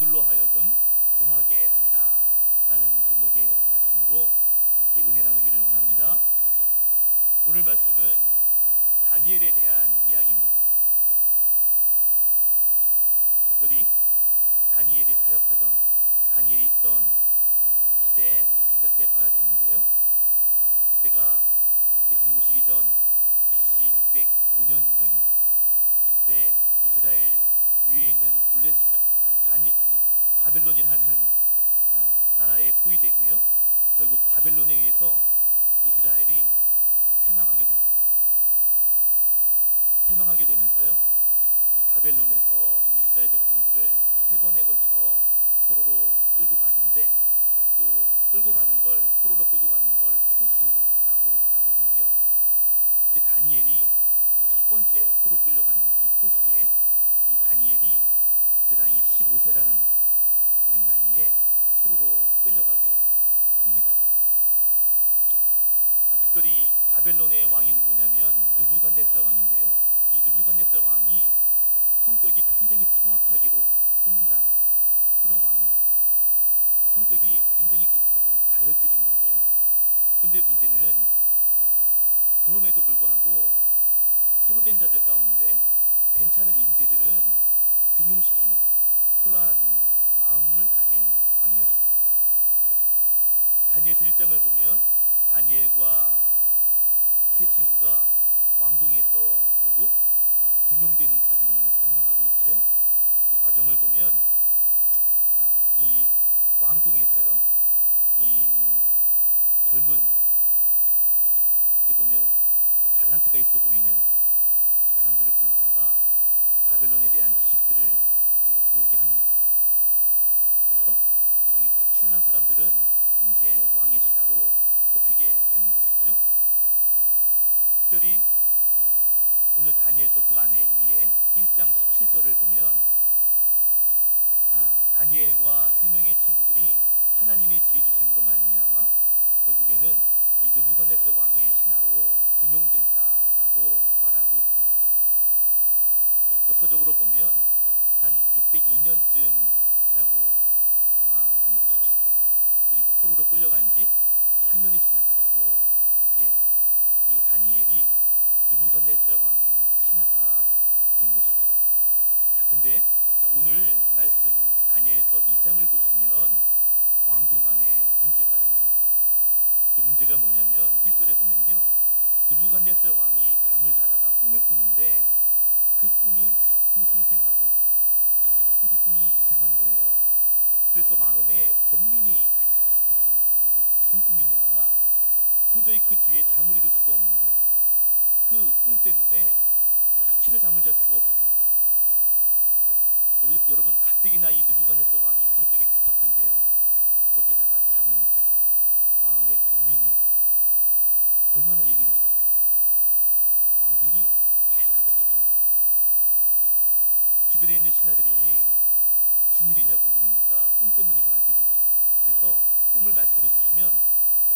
그들로 하여금 구하게 하니라 라는 제목의 말씀으로 함께 은혜 나누기를 원합니다. 오늘 말씀은 다니엘에 대한 이야기입니다. 특별히 다니엘이 사역하던, 다니엘이 있던 시대를 생각해 봐야 되는데요. 그때가 예수님 오시기 전 BC 605년경입니다. 이때 이스라엘 위에 있는 바벨론이라는 나라에 포위되고요. 결국 바벨론에 의해서 이스라엘이 패망하게 됩니다. 패망하게 되면서요, 바벨론에서 이 이스라엘 백성들을 3번에 걸쳐 포로로 끌고 가는데, 포로로 끌고 가는 걸 포수라고 말하거든요. 이때 다니엘이 이 첫 번째 포로 끌려가는 이 포수에 이 다니엘이 그때 나이 15세라는 어린 나이에 포로로 끌려가게 됩니다. 특별히 바벨론의 왕이 누구냐면 느부갓네살 왕인데요. 이 느부갓네살 왕이 성격이 굉장히 포악하기로 소문난 그런 왕입니다. 성격이 굉장히 급하고 다혈질인 건데요. 근데 문제는 그럼에도 불구하고 포로된 자들 가운데 괜찮은 인재들은 등용시키는 그러한 마음을 가진 왕이었습니다. 다니엘서 1장을 보면 다니엘과 세 친구가 왕궁에서 결국 등용되는 과정을 설명하고 있죠. 그 과정을 보면 이 왕궁에서요, 이 젊은, 어떻게 보면 좀 달란트가 있어 보이는 사람들을 불러다가 바벨론에 대한 지식들을 이제 배우게 합니다. 그래서 그 중에 특출난 사람들은 이제 왕의 신하로 꼽히게 되는 것이죠. 특별히 오늘 다니엘서 그 안에 위에 1장 17절을 보면 다니엘과 3명의 친구들이 하나님의 지혜 주심으로 말미암아 결국에는 이 느부갓네살 왕의 신하로 등용됐다라고 말하고 있습니다. 역사적으로 보면 한 602년쯤이라고 아마 많이들 추측해요. 그러니까 포로로 끌려간 지 3년이 지나가지고 이제 이 다니엘이 느부갓네살 왕의 이제 신하가 된 것이죠. 근데 오늘 말씀 다니엘서 2장을 보시면 왕궁 안에 문제가 생깁니다. 그 문제가 뭐냐면 1절에 보면요, 느부갓네살 왕이 잠을 자다가 꿈을 꾸는데 그 꿈이 너무 생생하고 너무 그 꿈이 이상한 거예요. 그래서 마음에 번민이 가득했습니다. 이게 도대체 무슨 꿈이냐, 도저히 그 뒤에 잠을 이룰 수가 없는 거예요. 그 꿈 때문에 며칠을 잠을 잘 수가 없습니다. 여러분 가뜩이나 이 느부갓네살 왕이 성격이 괴팍한데요, 거기에다가 잠을 못 자요. 마음에 번민이에요. 얼마나 예민해졌겠습니까? 왕궁이 발칵 뒤집힌 겁니다. 주변에 있는 신하들이 무슨 일이냐고 물으니까 꿈 때문인 걸 알게 되죠. 그래서 꿈을 말씀해 주시면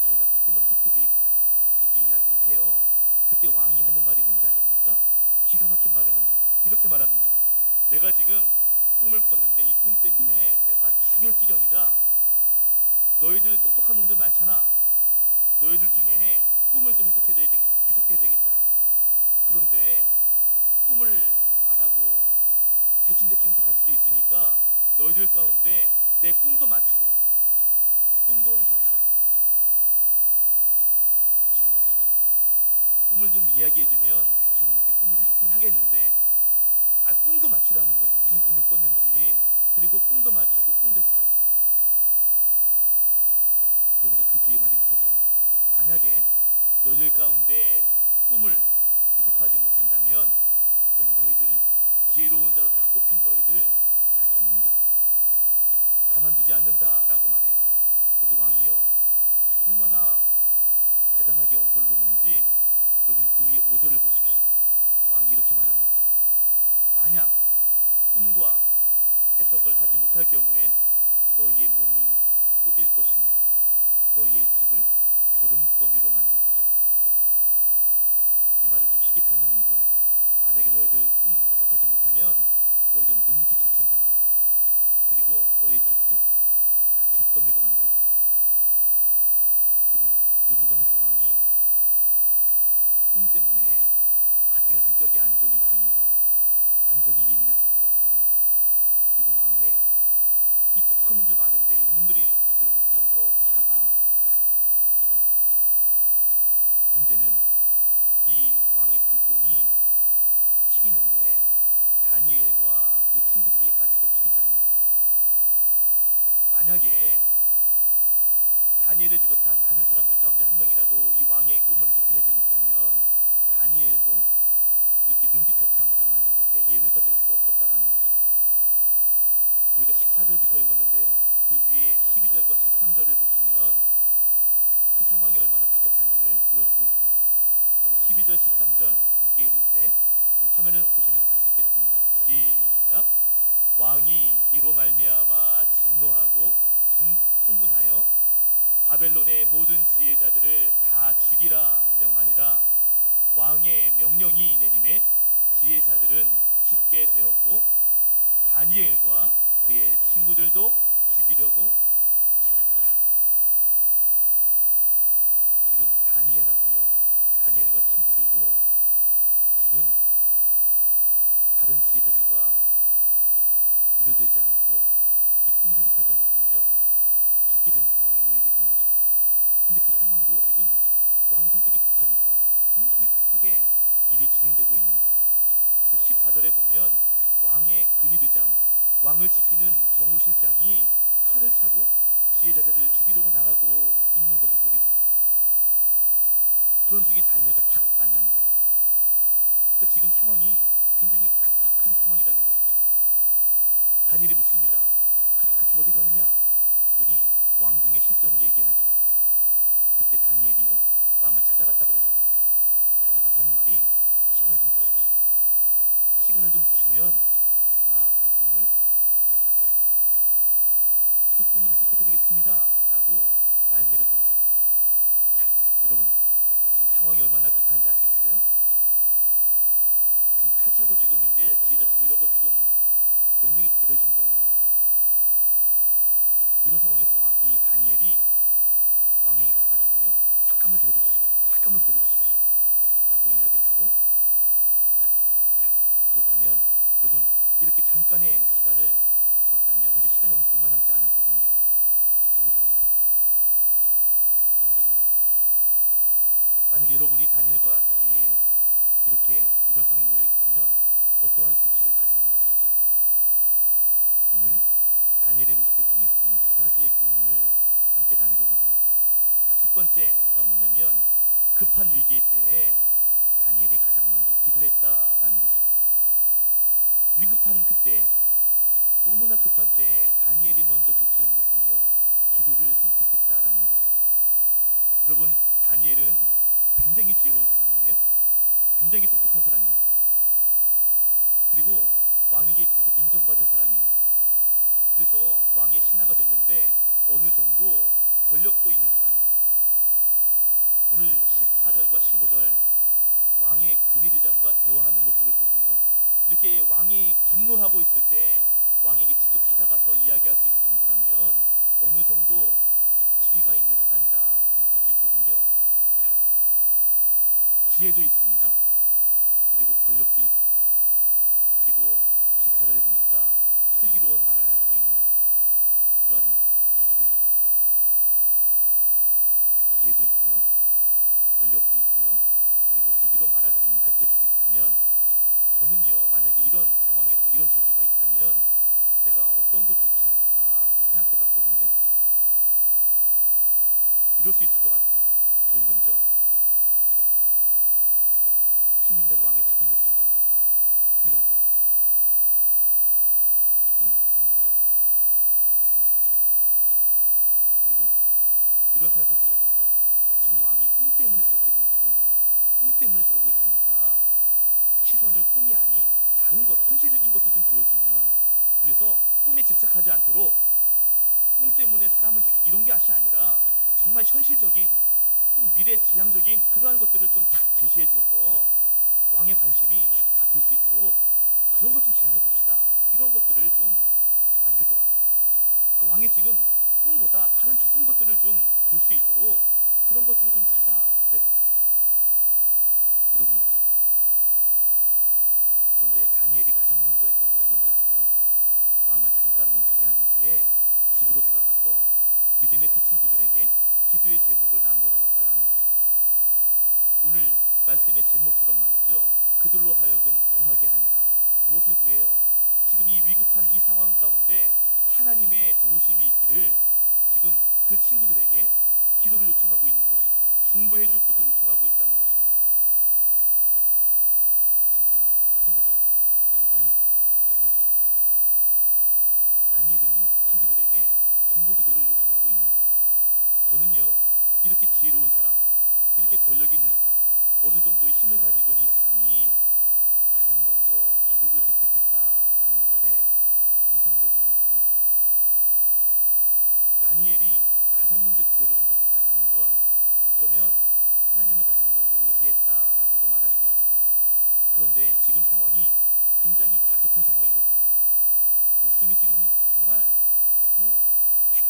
저희가 그 꿈을 해석해 드리겠다고 그렇게 이야기를 해요. 그때 왕이 하는 말이 뭔지 아십니까? 기가 막힌 말을 합니다. 이렇게 말합니다. 내가 지금 꿈을 꿨는데 이 꿈 때문에 내가 죽을 지경이다. 너희들 똑똑한 놈들 많잖아. 너희들 중에 꿈을 좀 해석해야 되겠다. 그런데 꿈을 말하고 대충대충 해석할 수도 있으니까 너희들 가운데 내 꿈도 맞추고 그 꿈도 해석하라. 빛을 노르시죠. 꿈을 좀 이야기해주면 대충 꿈을 해석은 하겠는데 꿈도 맞추라는 거예요. 무슨 꿈을 꿨는지. 그리고 꿈도 맞추고 꿈도 해석하라는 거예요. 그러면서 그 뒤에 말이 무섭습니다. 만약에 너희들 가운데 꿈을 해석하지 못한다면 그러면 너희들, 지혜로운 자로 다 뽑힌 너희들 다 죽는다. 가만두지 않는다 라고 말해요. 그런데 왕이요, 얼마나 대단하게 엄포를 놓는지 여러분 그 위에 5절을 보십시오. 왕이 이렇게 말합니다. 만약 꿈과 해석을 하지 못할 경우에 너희의 몸을 쪼갤 것이며 너희의 집을 거름더미로 만들 것이다. 이 말을 좀 쉽게 표현하면 이거예요. 만약에 너희들 꿈 해석하지 못하면 너희들 능지처참당한다. 그리고 너의 집도 다 잿더미로 만들어 버리겠다. 여러분, 느부갓네살 왕이 꿈 때문에 가뜩이나 성격이 안 좋은 이 왕이요, 완전히 예민한 상태가 돼버린 거예요. 그리고 마음에 이 똑똑한 놈들 많은데 이놈들이 제대로 못해 하면서 화가 가득했습니다. 문제는 이 왕의 불똥이 튀기는데 다니엘과 그 친구들에게까지도 튀긴다는 거예요. 만약에 다니엘을 비롯한 많은 사람들 가운데 한 명이라도 이 왕의 꿈을 해석해내지 못하면 다니엘도 이렇게 능지처참 당하는 것에 예외가 될 수 없었다라는 것입니다. 우리가 14절부터 읽었는데요, 그 위에 12절과 13절을 보시면 그 상황이 얼마나 다급한지를 보여주고 있습니다. 자, 우리 12절 13절 함께 읽을 때 화면을 보시면서 같이 읽겠습니다. 시작. 왕이 이로 말미암아 진노하고 통분하여 바벨론의 모든 지혜자들을 다 죽이라 명하니라. 왕의 명령이 내림에 지혜자들은 죽게 되었고 다니엘과 그의 친구들도 죽이려고 찾았더라. 지금 다니엘과 친구들도 지금 다른 지혜자들과 구별되지 않고 이 꿈을 해석하지 못하면 죽게 되는 상황에 놓이게 된 것입니다. 근데 그 상황도 지금 왕의 성격이 급하니까 굉장히 급하게 일이 진행되고 있는 거예요. 그래서 14절에 보면 왕의 근위대장, 왕을 지키는 경호실장이 칼을 차고 지혜자들을 죽이려고 나가고 있는 것을 보게 됩니다. 그런 중에 다니엘과 탁 만난 거예요. 그러니까 지금 상황이 굉장히 급박한 상황이라는 것이죠. 다니엘이 묻습니다. 그렇게 급히 어디 가느냐? 그랬더니 왕궁의 실정을 얘기하죠. 그때 다니엘이요, 왕을 찾아갔다 그랬습니다. 찾아가서 하는 말이, 시간을 좀 주십시오. 시간을 좀 주시면 제가 그 꿈을 해석하겠습니다. 그 꿈을 해석해드리겠습니다 라고 말미를 걸었습니다. 자, 보세요. 여러분, 지금 상황이 얼마나 급한지 아시겠어요? 지금 칼 차고 지금 이제 지혜자 죽이려고 지금 명령이 내려진 거예요. 자, 이런 상황에서 이 다니엘이 왕에게 가가지고요, 잠깐만 기다려 주십시오. 잠깐만 기다려 주십시오. 라고 이야기를 하고 있다는 거죠. 자, 그렇다면 여러분, 이렇게 잠깐의 시간을 벌었다면 이제 시간이 얼마 남지 않았거든요. 무엇을 해야 할까요? 무엇을 해야 할까요? 만약에 여러분이 다니엘과 같이 이런 상황에 놓여 있다면 어떠한 조치를 가장 먼저 하시겠습니까? 오늘 다니엘의 모습을 통해서 저는 두 가지의 교훈을 함께 나누려고 합니다. 자, 첫 번째가 뭐냐면 급한 위기의 때에 다니엘이 가장 먼저 기도했다라는 것입니다. 위급한 그때, 너무나 급한 때에 다니엘이 먼저 조치한 것은요, 기도를 선택했다라는 것이죠. 여러분, 다니엘은 굉장히 지혜로운 사람이에요. 굉장히 똑똑한 사람입니다. 그리고 왕에게 그것을 인정받은 사람이에요. 그래서 왕의 신하가 됐는데 어느 정도 권력도 있는 사람입니다. 오늘 14절과 15절 왕의 근위대장과 대화하는 모습을 보고요, 이렇게 왕이 분노하고 있을 때 왕에게 직접 찾아가서 이야기할 수 있을 정도라면 어느 정도 지위가 있는 사람이라 생각할 수 있거든요. 자, 지혜도 있습니다. 그리고 권력도 있고, 그리고 14절에 보니까 슬기로운 말을 할 수 있는 이러한 재주도 있습니다. 지혜도 있고요, 권력도 있고요, 그리고 슬기로운 말할 수 있는 말재주도 있다면, 저는요, 만약에 이런 상황에서 이런 재주가 있다면 내가 어떤 걸 조치할까를 생각해 봤거든요. 이럴 수 있을 것 같아요. 제일 먼저 힘 있는 왕의 측근들을 좀 불러다가 회의할 것 같아요. 지금 상황이 이렇습니다. 어떻게 하면 좋겠습니까? 그리고 이런 생각할 수 있을 것 같아요. 지금 왕이 꿈 때문에 저러고 있으니까 시선을 꿈이 아닌 좀 다른 것, 현실적인 것을 좀 보여주면, 그래서 꿈에 집착하지 않도록 꿈 때문에 사람을 죽이고 이런 것이 아니라 정말 현실적인, 좀 미래지향적인 그러한 것들을 좀 탁 제시해줘서 왕의 관심이 슉 바뀔 수 있도록 그런 걸 좀 제안해 봅시다. 이런 것들을 좀 만들 것 같아요. 그러니까 왕이 지금 꿈보다 다른 좋은 것들을 좀 볼 수 있도록 그런 것들을 좀 찾아낼 것 같아요. 여러분 어떠세요? 그런데 다니엘이 가장 먼저 했던 것이 뭔지 아세요? 왕을 잠깐 멈추게 한 이후에 집으로 돌아가서 믿음의 새 친구들에게 기도의 제목을 나누어 주었다라는 것이죠. 오늘 말씀의 제목처럼 말이죠. 그들로 하여금 구하게 아니라 무엇을 구해요? 지금 이 위급한 이 상황 가운데 하나님의 도우심이 있기를 지금 그 친구들에게 기도를 요청하고 있는 것이죠. 중보해 줄 것을 요청하고 있다는 것입니다. 친구들아, 큰일 났어. 지금 빨리 기도해 줘야 되겠어. 다니엘은요, 친구들에게 중보 기도를 요청하고 있는 거예요. 저는요, 이렇게 지혜로운 사람, 이렇게 권력이 있는 사람, 어느 정도의 힘을 가지고 있는 이 사람이 가장 먼저 기도를 선택했다라는 것에 인상적인 느낌을 받습니다. 다니엘이 가장 먼저 기도를 선택했다라는 건 어쩌면 하나님을 가장 먼저 의지했다라고도 말할 수 있을 겁니다. 그런데 지금 상황이 굉장히 다급한 상황이거든요. 목숨이 지금 정말 휙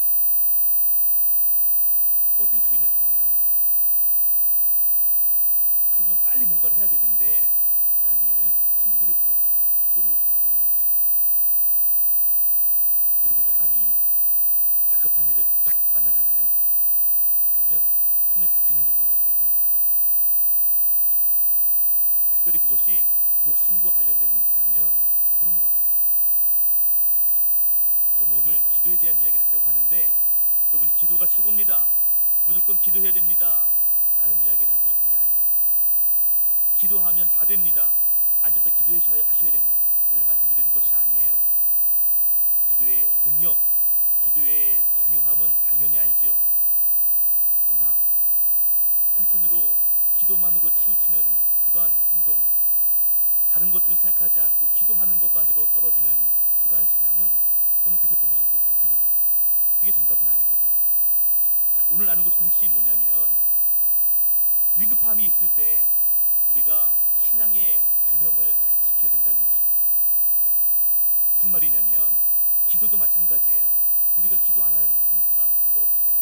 꺼질 수 있는 상황이란 말이에요. 그러면 빨리 뭔가를 해야 되는데 다니엘은 친구들을 불러다가 기도를 요청하고 있는 것입니다. 여러분, 사람이 다급한 일을 딱 만나잖아요. 그러면 손에 잡히는 일 먼저 하게 되는 것 같아요. 특별히 그것이 목숨과 관련되는 일이라면 더 그런 것 같습니다. 저는 오늘 기도에 대한 이야기를 하려고 하는데 여러분, 기도가 최고입니다. 무조건 기도해야 됩니다. 라는 이야기를 하고 싶은 게 아닙니다. 기도하면 다 됩니다. 앉아서 기도하셔야 됩니다. 를 말씀드리는 것이 아니에요. 기도의 능력, 기도의 중요함은 당연히 알지요. 그러나 한편으로 기도만으로 치우치는 그러한 행동, 다른 것들은 생각하지 않고 기도하는 것만으로 떨어지는 그러한 신앙은 저는 그것을 보면 좀 불편합니다. 그게 정답은 아니거든요. 자, 오늘 나누고 싶은 핵심이 뭐냐면 위급함이 있을 때 우리가 신앙의 균형을 잘 지켜야 된다는 것입니다. 무슨 말이냐면 기도도 마찬가지예요. 우리가 기도 안 하는 사람 별로 없지요.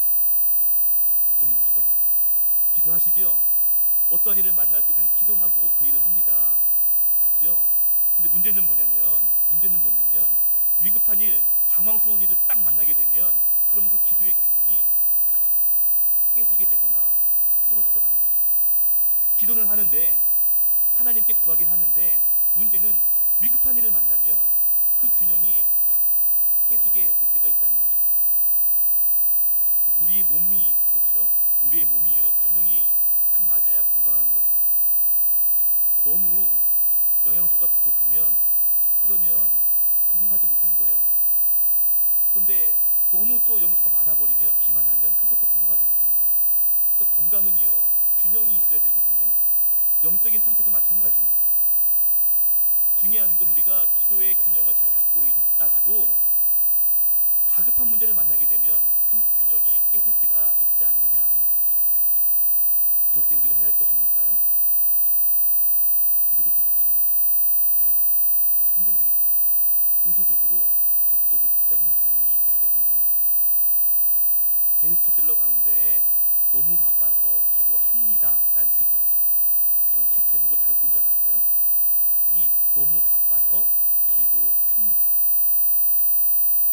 눈을 못 쳐다보세요. 기도하시죠? 어떠한 일을 만날 때는 기도하고 그 일을 합니다. 맞죠? 근데 문제는 뭐냐면 위급한 일, 당황스러운 일을 딱 만나게 되면 그러면 그 기도의 균형이 깨지게 되거나 흐트러지더라는 것이죠. 기도는 하는데 하나님께 구하긴 하는데 문제는 위급한 일을 만나면 그 균형이 탁 깨지게 될 때가 있다는 것입니다. 우리의 몸이 그렇죠? 우리의 몸이요, 균형이 딱 맞아야 건강한 거예요. 너무 영양소가 부족하면 그러면 건강하지 못한 거예요. 그런데 너무 또 영양소가 많아버리면, 비만하면 그것도 건강하지 못한 겁니다. 그러니까 건강은요, 균형이 있어야 되거든요. 영적인 상태도 마찬가지입니다. 중요한 건 우리가 기도의 균형을 잘 잡고 있다가도 다급한 문제를 만나게 되면 그 균형이 깨질 때가 있지 않느냐 하는 것이죠. 그럴 때 우리가 해야 할 것이 뭘까요? 기도를 더 붙잡는 것입니다. 왜요? 그것이 흔들리기 때문이에요. 의도적으로 더 기도를 붙잡는 삶이 있어야 된다는 것이죠. 베스트셀러 가운데 너무 바빠서 기도합니다 라는 책이 있어요. 전 책 제목을 잘못 본 줄 알았어요. 봤더니 너무 바빠서 기도합니다.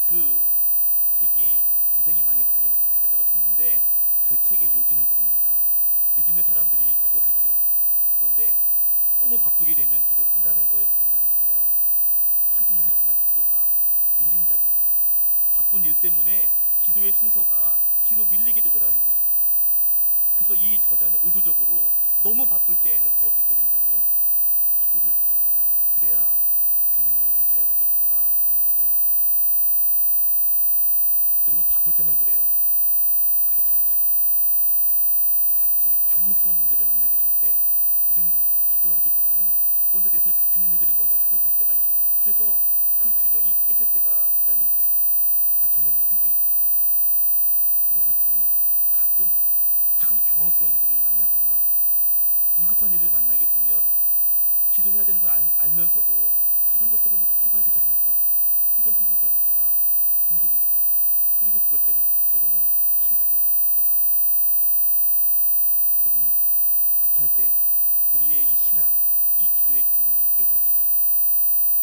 그 책이 굉장히 많이 팔린 베스트셀러가 됐는데 그 책의 요지는 그겁니다. 믿음의 사람들이 기도하지요. 그런데 너무 바쁘게 되면 기도를 한다는 거예요, 못한다는 거예요? 하긴 하지만 기도가 밀린다는 거예요. 바쁜 일 때문에 기도의 순서가 뒤로 밀리게 되더라는 것이죠. 그래서 이 저자는 의도적으로 너무 바쁠 때에는 더 어떻게 된다고요? 기도를 붙잡아야, 그래야 균형을 유지할 수 있더라 하는 것을 말합니다. 여러분, 바쁠 때만 그래요? 그렇지 않죠. 갑자기 당황스러운 문제를 만나게 될 때 우리는요, 기도하기보다는 먼저 내 손에 잡히는 일들을 먼저 하려고 할 때가 있어요. 그래서 그 균형이 깨질 때가 있다는 것입니다. 저는요, 성격이 급하거든요. 그래가지고요, 가끔 당황스러운 일들을 만나거나 위급한 일을 만나게 되면 기도해야 되는 걸 알면서도 다른 것들을 뭐 해봐야 되지 않을까? 이런 생각을 할 때가 종종 있습니다. 그리고 그럴 때는 때로는 실수도 하더라고요. 여러분, 급할 때 우리의 이 신앙, 이 기도의 균형이 깨질 수 있습니다.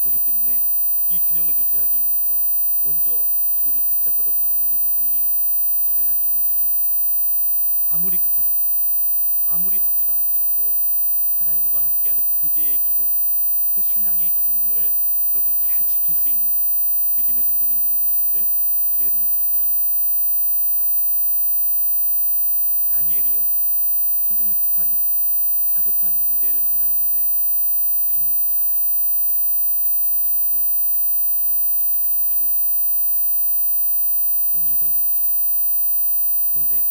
그렇기 때문에 이 균형을 유지하기 위해서 먼저 기도를 붙잡으려고 하는 노력이 있어야 할 줄로 믿습니다. 아무리 급하더라도, 아무리 바쁘다 할지라도 하나님과 함께하는 그 교제의 기도, 그 신앙의 균형을 여러분 잘 지킬 수 있는 믿음의 성도님들이 되시기를 주의 이름으로 축복합니다. 아멘. 다니엘이요, 굉장히 다급한 문제를 만났는데 균형을 잃지 않아요. 기도해줘, 친구들. 지금 기도가 필요해. 너무 인상적이죠. 그런데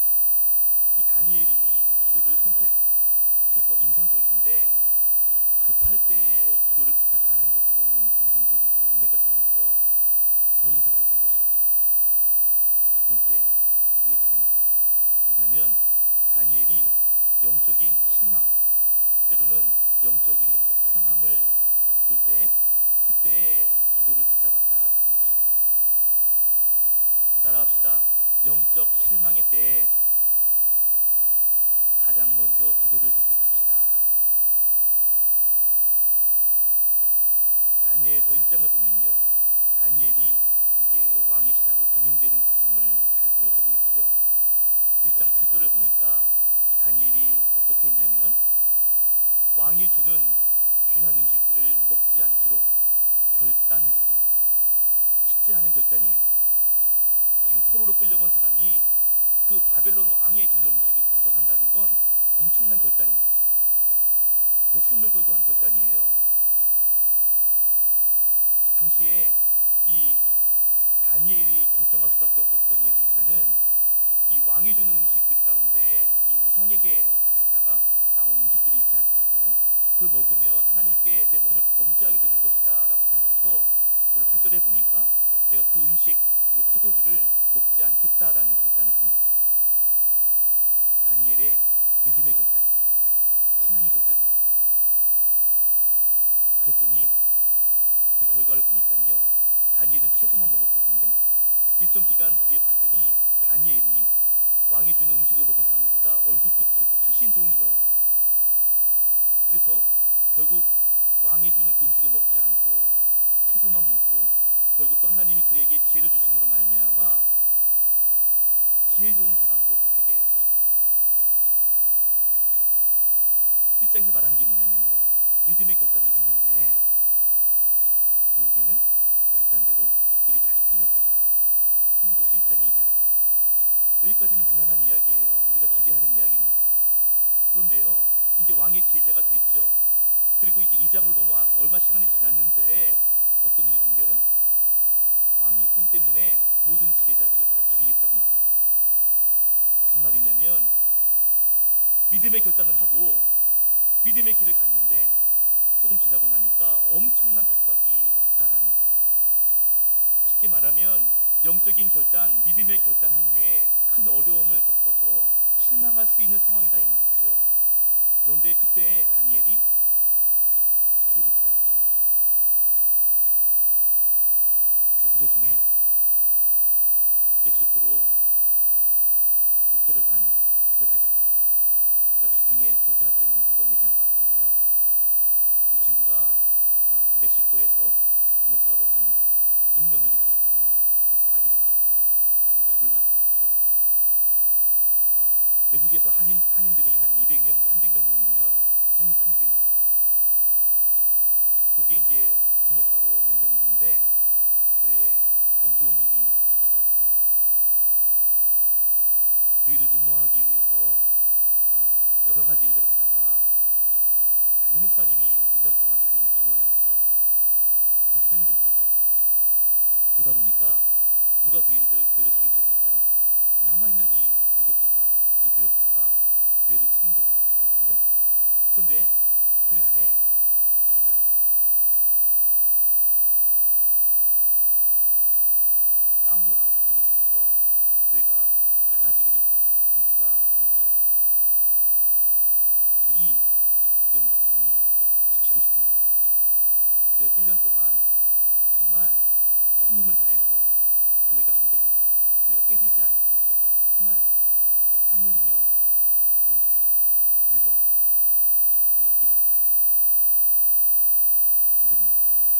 이 다니엘이 기도를 선택해서 인상적인데 급할 때 기도를 부탁하는 것도 너무 인상적이고 은혜가 되는데요. 더 인상적인 것이 있습니다. 이게 두 번째 기도의 제목이에요. 뭐냐면 다니엘이 영적인 실망, 때로는 영적인 속상함을 겪을 때 그때 기도를 붙잡았다라는 것입니다. 한번 따라합시다. 영적 실망의 때에 가장 먼저 기도를 선택합시다. 다니엘서 1장을 보면요, 다니엘이 이제 왕의 신하로 등용되는 과정을 잘 보여주고 있지요. 1장 8절을 보니까 다니엘이 어떻게 했냐면 왕이 주는 귀한 음식들을 먹지 않기로 결단했습니다. 쉽지 않은 결단이에요. 지금 포로로 끌려온 사람이 그 바벨론 왕이 주는 음식을 거절한다는 건 엄청난 결단입니다. 목숨을 걸고 한 결단이에요. 당시에 이 다니엘이 결정할 수밖에 없었던 이유 중에 하나는 이 왕이 주는 음식들 가운데 이 우상에게 바쳤다가 나온 음식들이 있지 않겠어요? 그걸 먹으면 하나님께 내 몸을 범죄하게 되는 것이다 라고 생각해서 오늘 8절에 보니까 내가 그 음식 그리고 포도주를 먹지 않겠다라는 결단을 합니다. 다니엘의 믿음의 결단이죠. 신앙의 결단입니다. 그랬더니 그 결과를 보니까요, 다니엘은 채소만 먹었거든요. 일정 기간 뒤에 봤더니 다니엘이 왕이 주는 음식을 먹은 사람들보다 얼굴빛이 훨씬 좋은 거예요. 그래서 결국 왕이 주는 그 음식을 먹지 않고 채소만 먹고 결국 또 하나님이 그에게 지혜를 주심으로 말미암아 지혜 좋은 사람으로 뽑히게 되죠. 자, 1장에서 말하는 게 뭐냐면요, 믿음의 결단을 했는데 결국에는 그 결단대로 일이 잘 풀렸더라 하는 것이 1장의 이야기예요. 여기까지는 무난한 이야기예요. 우리가 기대하는 이야기입니다. 자, 그런데요, 이제 왕의 지혜자가 됐죠. 그리고 이제 2장으로 넘어와서 얼마 시간이 지났는데 어떤 일이 생겨요? 왕이 꿈 때문에 모든 지혜자들을 다 죽이겠다고 말합니다. 무슨 말이냐면 믿음의 결단을 하고 믿음의 길을 갔는데 조금 지나고 나니까 엄청난 핍박이 왔다라는 거예요. 쉽게 말하면 영적인 결단, 믿음의 결단한 후에 큰 어려움을 겪어서 실망할 수 있는 상황이다 이 말이죠. 그런데 그때 다니엘이 기도를 붙잡았다는 것입니다. 제 후배 중에 멕시코로 목회를 간 후배가 있습니다. 제가 주중에 설교할 때는 한번 얘기한 것 같은데요. 이 친구가 멕시코에서 부목사로 한 5, 6년을 있었어요. 거기서 아기도 낳고 아기 둘을 낳고 키웠습니다. 외국에서 한인들이 한 200명, 300명 모이면 굉장히 큰 교회입니다. 거기에 이제 부목사로 몇 년 있는데 교회에 안 좋은 일이 터졌어요. 그 일을 무모하기 위해서 여러 가지 일들을 하다가 담임 목사님이 1년 동안 자리를 비워야만 했습니다. 무슨 사정인지 모르겠어요. 그러다 보니까 누가 그 교회를 책임져야 될까요? 남아있는 이 부교역자가 그 교회를 책임져야 했거든요. 그런데 교회 안에 난리가 난 거예요. 싸움도 나고 다툼이 생겨서 교회가 갈라지게 될 뻔한 위기가 온 것입니다. 이 후배 목사님이 지키고 싶은 거예요. 그래서 1년 동안 정말 온 힘을 다해서 교회가 하나 되기를, 교회가 깨지지 않기를 정말 땀 흘리며 노력했어요. 그래서 교회가 깨지지 않았습니다. 문제는 뭐냐면요,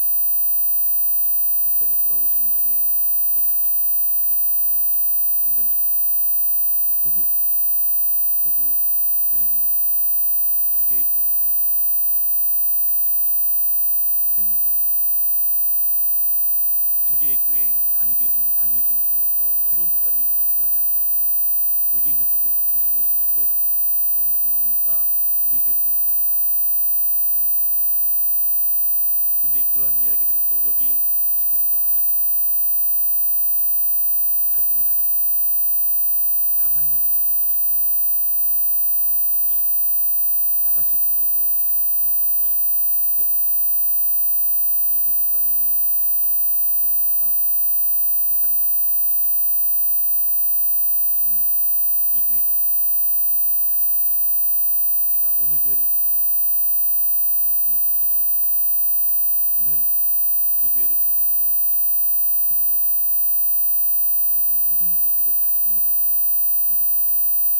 목사님이 돌아오신 이후에 일이 갑자기 또 바뀌게 된 거예요. 1년 뒤에. 그래서 결국 교회는 두 개의 교회로 나뉘게 되었습니다. 문제는 뭐냐면, 두 개의 교회에 나뉘어진 교회에서 이제 새로운 목사님이 이것도 필요하지 않겠어요? 여기에 있는 부교육자, 당신이 열심히 수고했으니까, 너무 고마우니까 우리 교회로 좀 와달라 라는 이야기를 합니다. 근데 그러한 이야기들을 또 여기 식구들도 알아요. 갈등을 하죠. 남아있는 분들도 너무 불쌍하고 마음 아플 것이고, 나가신 분들도 마음이 너무 아플 것이고, 어떻게 해야 될까? 이후에 목사님이 향수에서 고민하다가 결단을 합니다. 이렇게 결단해요. 저는 이 교회도 가지 않겠습니다. 제가 어느 교회를 가도 아마 교인들은 상처를 받을 겁니다. 저는 두 교회를 포기하고 한국으로 가겠습니다. 이러고 모든 것들을 다 정리하고요, 한국으로 들어오게 된 것이에요.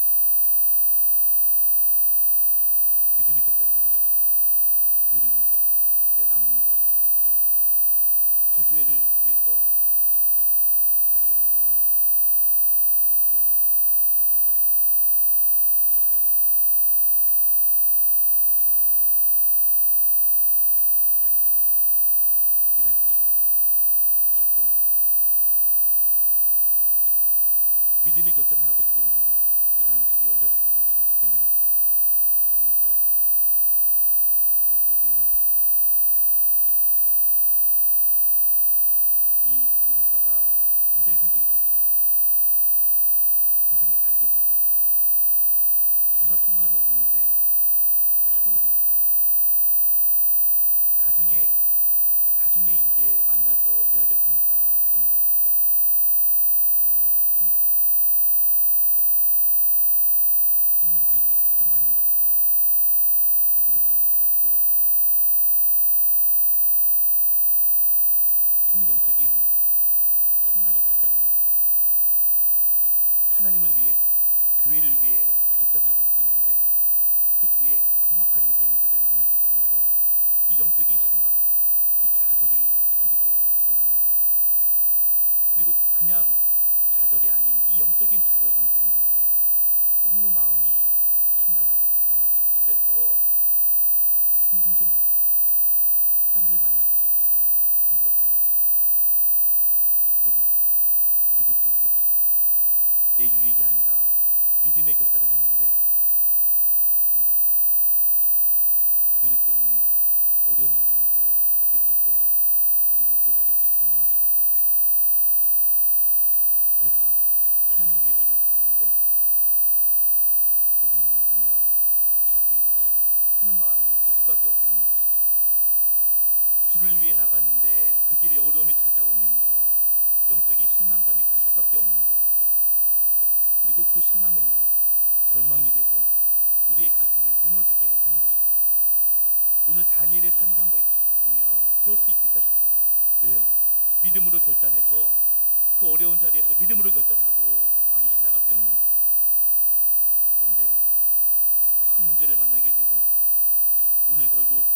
믿음의 결단을 한 것이죠. 교회를 위해서 내가 남는 것은 덕이 안 되겠다. 두 교회를 위해서 내가 할 수 있는 건 이거밖에 없는 것 같다 생각한 것입니다. 들어왔습니다. 그런데 들어왔는데 사역지가 없는 거예요. 일할 곳이 없는 거예요. 집도 없는 거예요. 믿음의 결단을 하고 들어오면 그 다음 길이 열렸으면 참 좋겠는데 길이 열리지 않는 거예요. 그것도 1년 반 동안. 이 후배 목사가 굉장히 성격이 좋습니다. 굉장히 밝은 성격이에요. 전화 통화하면 웃는데 찾아오질 못하는 거예요. 나중에 이제 만나서 이야기를 하니까 그런 거예요. 너무 힘이 들었다는 거예요. 너무 마음에 속상함이 있어서 누구를 만나기가 두려웠다고 말하더라고요. 너무 영적인 신망이 찾아오는 거죠. 하나님을 위해, 교회를 위해 결단하고 나왔는데 그 뒤에 막막한 인생들을 만나게 되면서 이 영적인 실망, 이 좌절이 생기게 되더라는 거예요. 그리고 그냥 좌절이 아닌 이 영적인 좌절감 때문에 너무너무 마음이 심란하고 속상하고 씁쓸해서 너무 힘든, 사람들을 만나고 싶지 않을 만큼 힘들었다는 것입니다. 여러분, 우리도 그럴 수 있죠. 내 유익이 아니라 믿음의 결단을 그랬는데 그 일 때문에 어려운 일을 겪게 될 때 우리는 어쩔 수 없이 실망할 수밖에 없습니다. 내가 하나님 위해서 일을 나갔는데 어려움이 온다면 왜 이렇지? 하는 마음이 들 수밖에 없다는 것이죠. 주를 위해 나갔는데 그 길에 어려움이 찾아오면요, 영적인 실망감이 클 수밖에 없는 거예요. 그리고 그 실망은요, 절망이 되고 우리의 가슴을 무너지게 하는 것입니다. 오늘 다니엘의 삶을 한번 이렇게 보면 그럴 수 있겠다 싶어요. 왜요? 믿음으로 결단해서 그 어려운 자리에서 믿음으로 결단하고 왕이 신하가 되었는데, 그런데 더 큰 문제를 만나게 되고 오늘 결국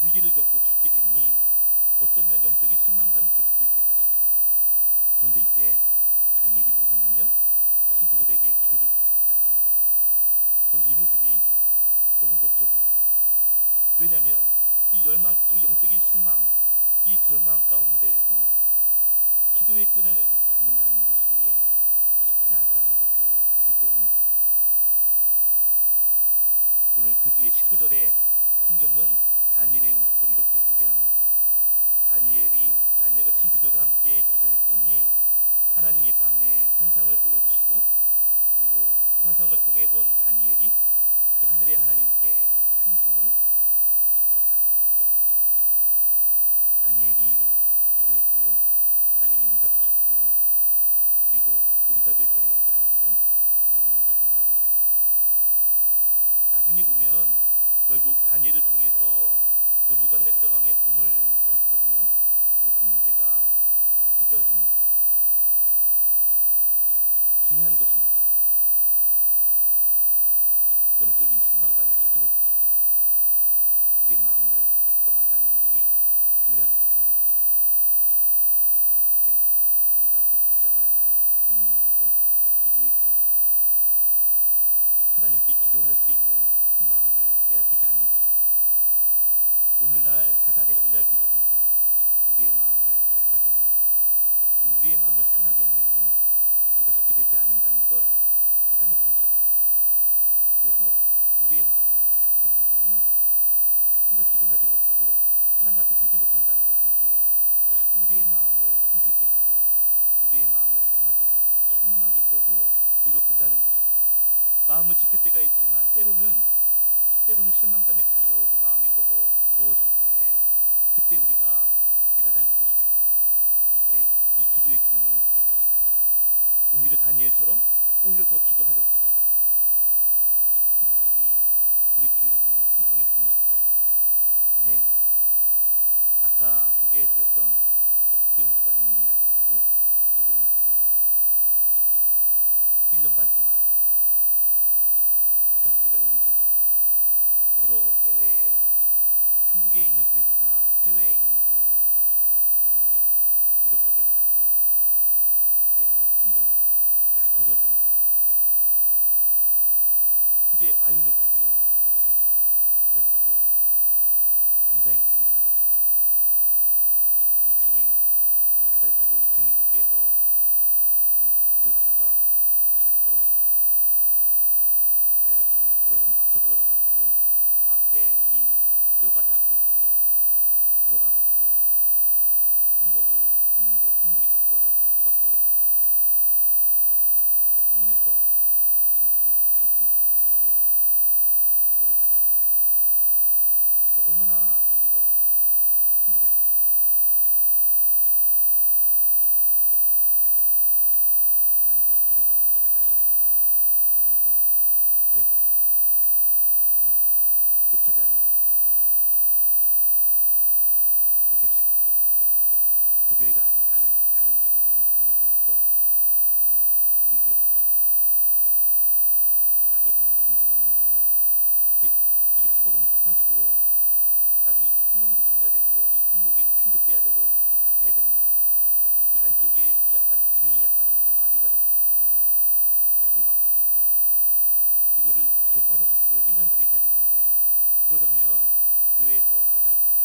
위기를 겪고 죽게 되니 어쩌면 영적인 실망감이 들 수도 있겠다 싶습니다. 자, 그런데 이때 다니엘이 뭘 하냐면 친구들에게 기도를 부탁했다라는 거예요. 저는 이 모습이 너무 멋져 보여요. 왜냐하면 이 영적인 실망, 이 절망 가운데에서 기도의 끈을 잡는다는 것이 쉽지 않다는 것을 알기 때문에 그렇습니다. 오늘 그 뒤에 19절에 성경은 다니엘의 모습을 이렇게 소개합니다. 다니엘과 친구들과 함께 기도했더니 하나님이 밤에 환상을 보여주시고, 그리고 그 환상을 통해 본 다니엘이 그 하늘의 하나님께 찬송을 드리더라. 다니엘이 기도했고요, 하나님이 응답하셨고요, 그리고 그 응답에 대해 다니엘은 하나님을 찬양하고 있습니다. 나중에 보면 결국 다니엘을 통해서 느부갓네살 왕의 꿈을 해석하고요, 그리고 그 문제가 해결됩니다. 중요한 것입니다. 영적인 실망감이 찾아올 수 있습니다. 우리의 마음을 속상하게 하는 일들이 교회 안에서 생길 수 있습니다. 여러분, 그때 우리가 꼭 붙잡아야 할 균형이 있는데 기도의 균형을 잡는 거예요. 하나님께 기도할 수 있는 그 마음을 빼앗기지 않는 것입니다. 오늘날 사단의 전략이 있습니다. 우리의 마음을 상하게 하는. 여러분, 우리의 마음을 상하게 하면요, 기도가 쉽게 되지 않는다는 걸 사단이 너무 잘 알아요. 그래서 우리의 마음을 상하게 만들면 우리가 기도하지 못하고 하나님 앞에 서지 못한다는 걸 알기에 자꾸 우리의 마음을 힘들게 하고 우리의 마음을 상하게 하고 실망하게 하려고 노력한다는 것이죠. 마음을 지킬 때가 있지만 때로는 실망감이 찾아오고 마음이 무거워질 때, 그때 우리가 깨달아야 할 것이 있어요. 이때 이 기도의 균형을 깨뜨리지 말자. 오히려 다니엘처럼 오히려 더 기도하려고 하자. 이 모습이 우리 교회 안에 풍성했으면 좋겠습니다. 아멘. 아까 소개해드렸던 후배 목사님이 이야기를 하고 설교를 마치려고 합니다. 1년 반 동안 사역지가 열리지 않고 여러 해외에, 한국에 있는 교회보다 해외에 있는 교회로 나가고 싶어 왔기 때문에 이력서를 많이도 했대요. 종종 다 거절당했답니다. 이제 아이는 크고요. 어떻게 해요? 그래가지고 공장에 가서 일을 하기 시작했어요. 2층에 사다리 타고 2층 높이에서 일을 하다가 사다리가 떨어진 거예요. 그래가지고 이렇게 앞으로 떨어져가지고요, 앞에 이 뼈가 다 골기에 들어가 버리고 손목을 댔는데 손목이 다 부러져서 조각조각이 났답니다. 그래서 병원에서 전치 8주, 9주의 치료를 받아야만 했어요. 그러니까 얼마나 일이 더 힘들어진 거잖아요. 하나님께서 기도하라고 하시나 보다 그러면서 기도했답니다. 근데요, 뜻하지 않는 곳에서 연락이 왔어요. 그것도 멕시코에서. 그 교회가 아니고 다른 지역에 있는 한인 교회에서, 목사님 우리 교회로 와주세요. 가게 됐는데 문제가 뭐냐면, 이게 사고가 너무 커가지고 나중에 이제 성형도 좀 해야 되고요, 이 손목에 있는 핀도 빼야 되고 여기 핀도 다 빼야 되는 거예요. 그러니까 이 반쪽에 약간 기능이 약간 좀 이제 마비가 됐거든요. 철이 막 박혀 있으니까 이거를 제거하는 수술을 1년 뒤에 해야 되는데, 그러려면 교회에서 나와야 되는 거예요.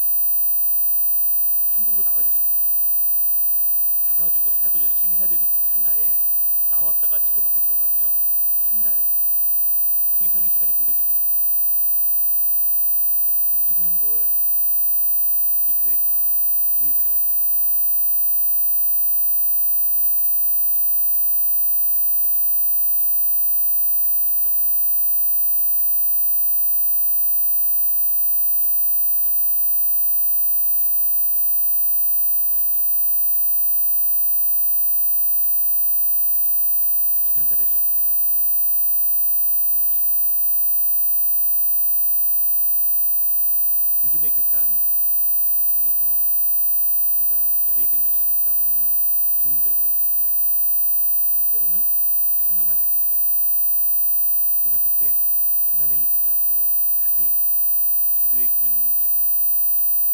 한국으로 나와야 되잖아요. 그러니까 가가지고 사역을 열심히 해야 되는 그 찰나에 나왔다가 치료받고 들어가면 한 달 더 이상의 시간이 걸릴 수도 있습니다. 근데 이러한 걸 이 교회가 이해해 줄 수 있을까? 그래서 이야기를 했대요. 어떻게 됐을까요? 당연하죠, 목사님. 하셔야죠. 교회가 책임지겠습니다. 지난달에 출국해가지고요, 목회를 열심히 하고 있습니다. 믿음의 결단을 통해서 우리가 주의 길을 열심히 하다 보면 좋은 결과가 있을 수 있습니다. 그러나 때로는 실망할 수도 있습니다. 그러나 그때 하나님을 붙잡고 끝까지 기도의 균형을 잃지 않을 때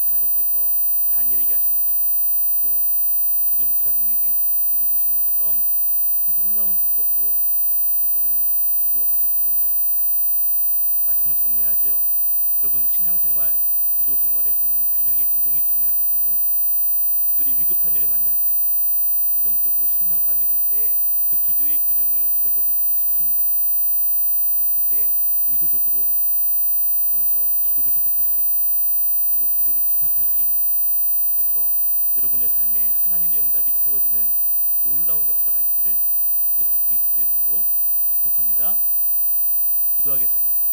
하나님께서 다니엘에게 하신 것처럼, 또 우리 후배 목사님에게 그 일을 이루신 것처럼 더 놀라운 방법으로 그것들을 이루어 가실 줄로 믿습니다. 말씀을 정리하지요. 여러분, 신앙생활, 기도생활에서는 균형이 굉장히 중요하거든요. 특별히 위급한 일을 만날 때, 또 영적으로 실망감이 들 때 그 기도의 균형을 잃어버리기 쉽습니다. 여러분, 그때 의도적으로 먼저 기도를 선택할 수 있는, 그리고 기도를 부탁할 수 있는, 그래서 여러분의 삶에 하나님의 응답이 채워지는 놀라운 역사가 있기를 예수 그리스도의 이름으로 축복합니다. 기도하겠습니다.